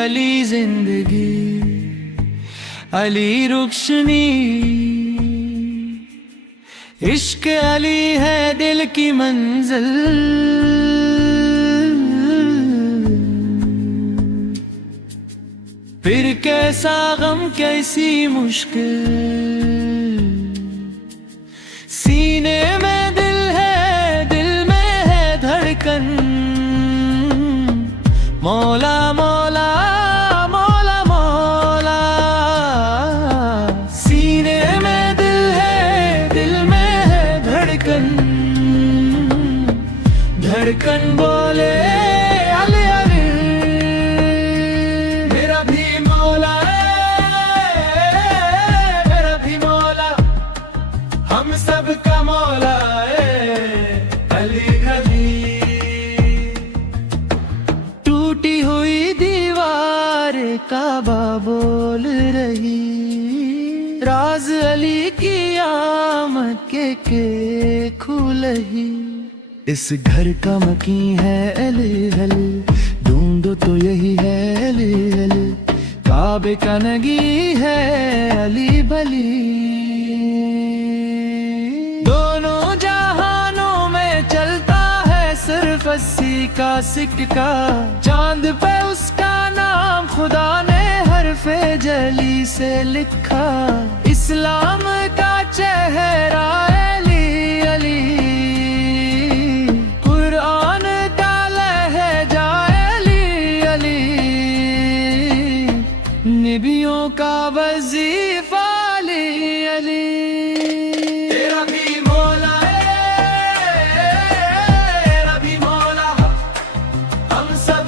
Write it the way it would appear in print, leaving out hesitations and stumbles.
अली जिंदगी, अली रुखसनी, इश्क अली है दिल की मंजिल। फिर कैसा गम कैसी मुश्किल, सीने में दिल है, दिल में है धड़कन। मौला मौला मौला मौला, सीने में दिल है, दिल में है धड़कन। धड़कन बोले अली अली, मेरा भी मौला है, मेरा भी मौला, हम सब का मौला है अली अली। टूटी हुई दीवार काबा बोल रही, राज अली की आमद के खुलही। इस घर का मकी है अली अली, ढूंढो तो यही है अली अली। काबे का नगी है अली भली, दोनों जहानों में चलता है सिर्फ 80 का सिक्का। चांद पे उसका नाम खुदा ने हरफे जली से लिखा। इस्लाम का चेहरा अली अली, कुरान का लहजा अली अली, नबियों का वजीफा अली अली। तेरा भी मौला है, तेरा भी मौला, हम सब